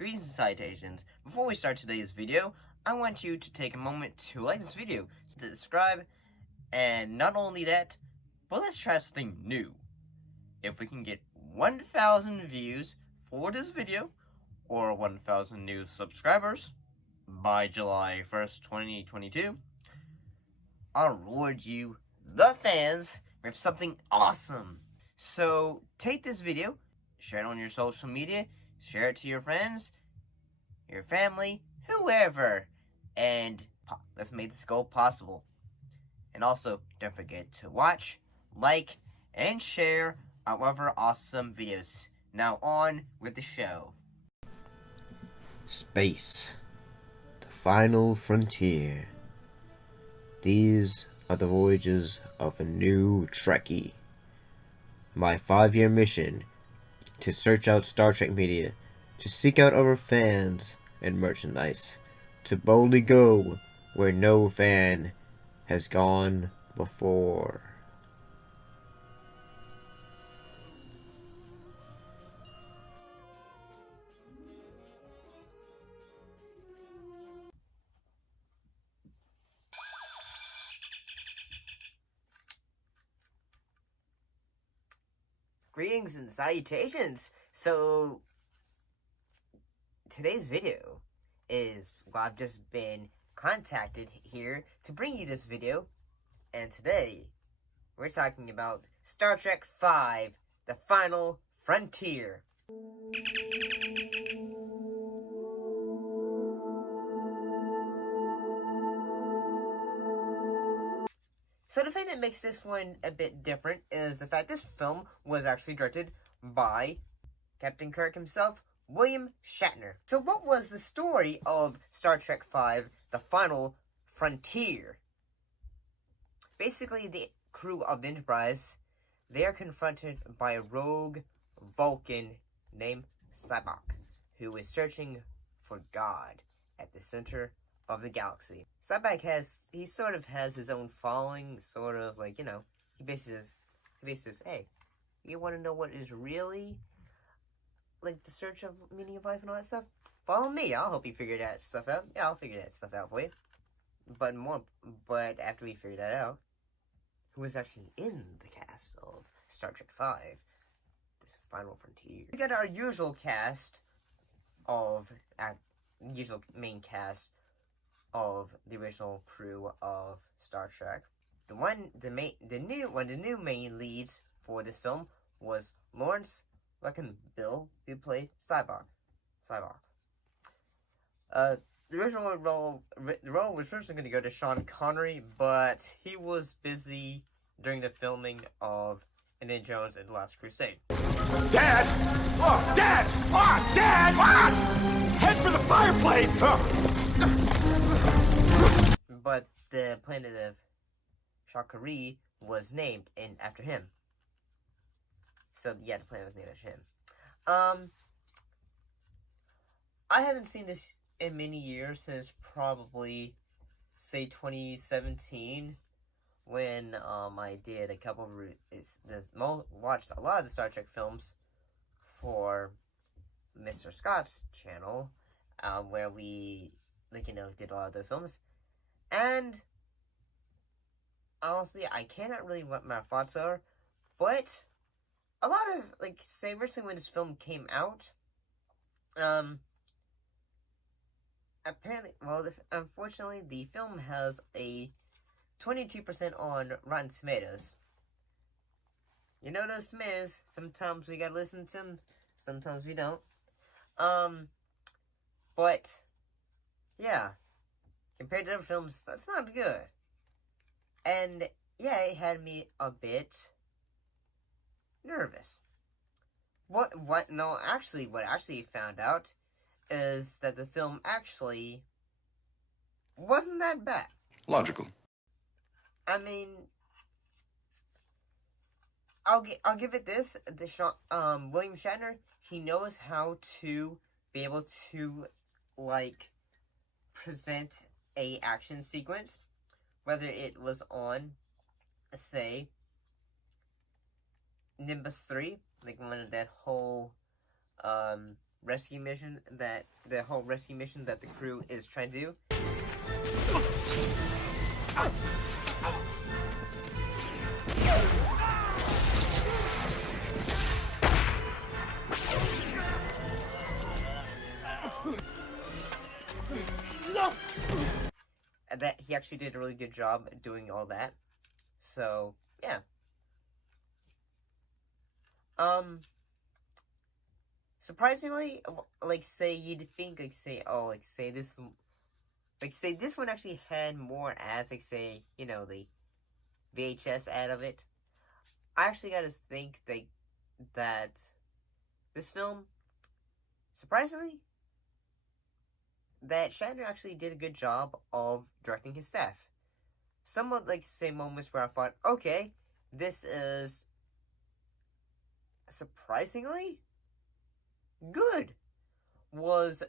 Greetings and salutations. Before we start today's video, I want you to take a moment to like this video, to subscribe, and not only that, but let's try something new. If we can get 1,000 views for this video, or 1,000 new subscribers, by July 1st, 2022, I'll reward you, the fans, with something awesome. So, take this video, share it on your social media, share it to your friends, your family, whoever, and let's make this goal possible. And also, don't forget to watch, like, and share our other awesome videos. Now on with the show. Space, the final frontier. These are the voyages of a new Trekkie. My 5-year mission to search out Star Trek media, to seek out our fans and merchandise, to boldly go where no fan has gone before. Greetings and salutations. So, today's video is, well, I've just been contacted here to bring you this video, and today we're talking about Star Trek V, The Final Frontier. So the thing that makes this one a bit different is the fact this film was actually directed by Captain Kirk himself, William Shatner. So what was the story of Star Trek V, The Final Frontier? Basically, the crew of the Enterprise, they are confronted by a rogue Vulcan named Cybok, who is searching for God at the center of the galaxy. Cybok he sort of has his own following, sort of like, he basically says, hey, you want to know what is really, like, the search of meaning of life and all that stuff? Follow me, I'll help you figure that stuff out. Yeah, I'll figure that stuff out for you. But after we figure that out, who was actually in the cast of Star Trek V, this Final Frontier? We got our usual cast of, usual main cast of the original crew of Star Trek. The new main leads for this film was Lawrence Luckinbill, who played Cybok. The role was originally going to go to Sean Connery, but he was busy during the filming of Indiana Jones and the Last Crusade. Dad! Oh, Dad! Oh, Dad! Ah! Head for the fireplace! But the planet of Shakari was named after him. So yeah, the planet was named after him. I haven't seen this in many years, since probably, say, 2017, when I did a couple of watched a lot of the Star Trek films for Mr. Scott's channel, where we did a lot of those films. And honestly, I cannot really what my thoughts are, but a lot of, say, recently when this film came out, unfortunately, the film has a 22% on Rotten Tomatoes. You know those tomatoes, sometimes we gotta listen to them, sometimes we don't. But, yeah, compared to other films, that's not good. And, yeah, it had me a bit nervous. What I actually found out is that the film actually wasn't that bad. Logical. I mean, I'll give it this. William Shatner, he knows how to be able to, present a action sequence, whether it was on, say, Nimbus 3, like one of that whole rescue mission that the crew is trying to do. That he actually did a really good job doing all that. So yeah. Surprisingly, like say you'd think this one actually had more ads, like say, you know, the VHS ad of it. I actually gotta think that this film, surprisingly, that Shatner actually did a good job of directing his staff. Some of, like, say, moments where I thought, okay, this is surprisingly good, was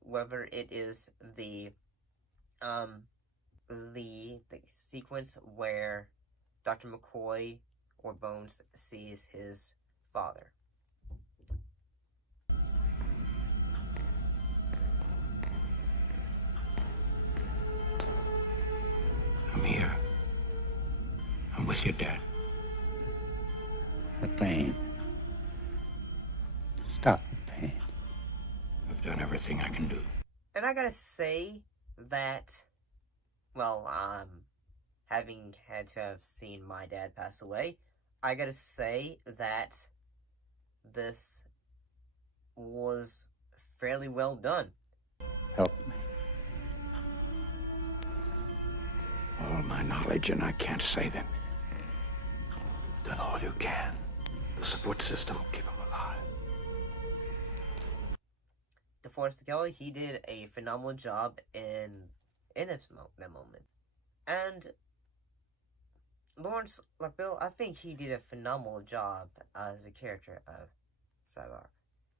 whether it is the sequence where Dr. McCoy or Bones sees his father. I'm here. I'm with you, Dad. The pain. Stop the pain. I've done everything I can do. And I gotta say that, well, having had to have seen my dad pass away, I gotta say that this was fairly well done. Help me. All my knowledge, and I can't save him. You've done all you can. The support system will keep him alive. DeForest Kelly, he did a phenomenal job in that moment. And Lawrence LaBelle, I think he did a phenomenal job as the character of Cybok.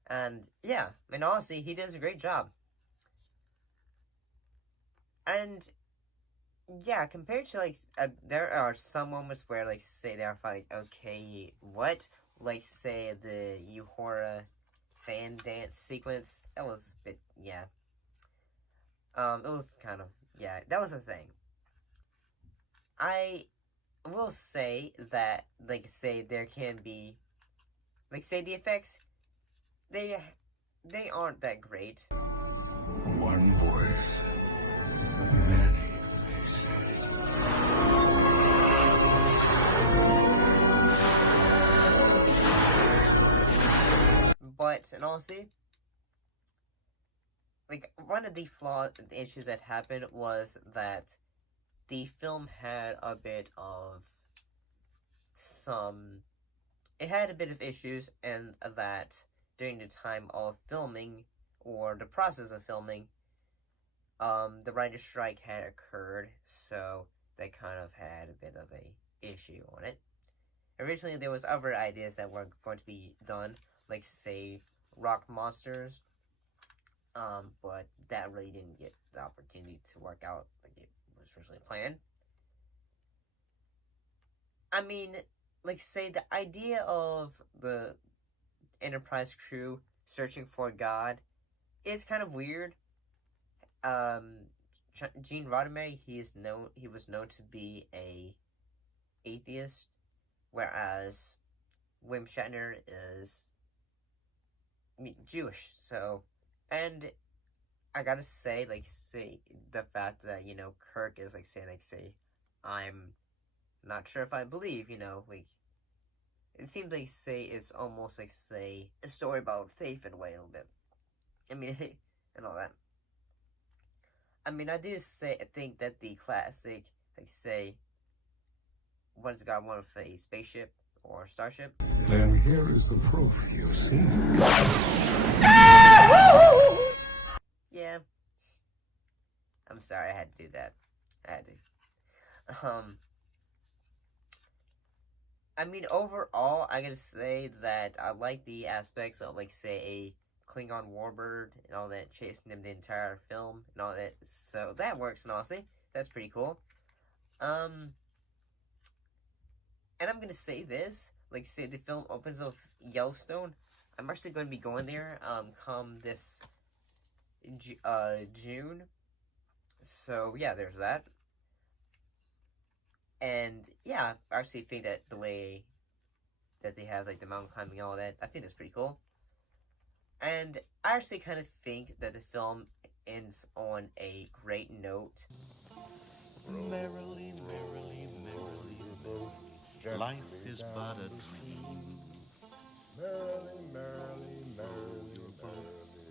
And yeah, and honestly, he does a great job. And yeah, compared to like, there are some moments where like, say they're like, okay, what? Like, say the Uhura fan dance sequence, that was a bit, yeah. It was kind of, yeah, that was a thing. I will say that, like, say there can be, like, say the effects, they aren't that great. One voice, many faces. But, in honesty, like, one of the issues that happened was that the film had a bit of it had a bit of issues, and that during the time of filming, or the process of filming, the writer's strike had occurred, so they kind of had a bit of a issue on it. Originally, there was other ideas that were going to be done, like, say, rock monsters, but that really didn't get the opportunity to work out like it was originally planned. I mean, like, say, the idea of the Enterprise crew searching for God is kind of weird. Gene Roddenberry, he was known to be a atheist, whereas William Shatner is Jewish. So, and I gotta say, like, say the fact that, you know, Kirk is like say, I'm not sure if I believe, you know, like, it seems like, say, it's almost like, say, a story about faith in a way, a little bit. I mean, and all that. I mean, I think that the classic, like, say, what does God want with a spaceship or starship? Then here is the proof, you see. Yeah. I'm sorry, I had to do that. I had to. I mean, overall, I gotta say that I like the aspects of, like, say, a Klingon warbird and all that, chasing them the entire film and all that. So that works, and honestly, that's pretty cool. And I'm gonna say this, like, say the film opens with Yellowstone. I'm actually going to be going there come this June. So yeah, there's that. And yeah, I actually think that the way that they have like the mountain climbing and all that, I think that's pretty cool. And I actually kind of think that the film ends on a great note. Merrily, merrily, merrily, merrily, life is but a dream. Merrily, merrily, merrily, Your boat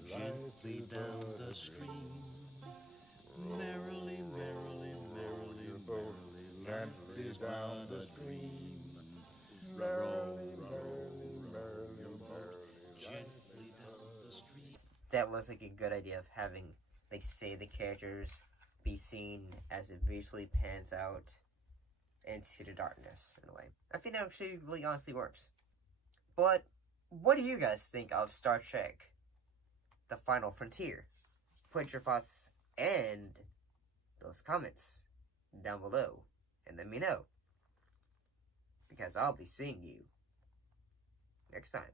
merrily, gently down the stream. Merrily, merrily, merrily, merrily, life is but a dream. merrily, merrily, merrily, merrily, Gently down the stream. That was like a good idea of having, like, say the characters be seen as it visually pans out into the darkness in a way. I think that actually really honestly works. But what do you guys think of Star Trek The Final Frontier? Put your thoughts and those comments down below and let me know, because I'll be seeing you next time.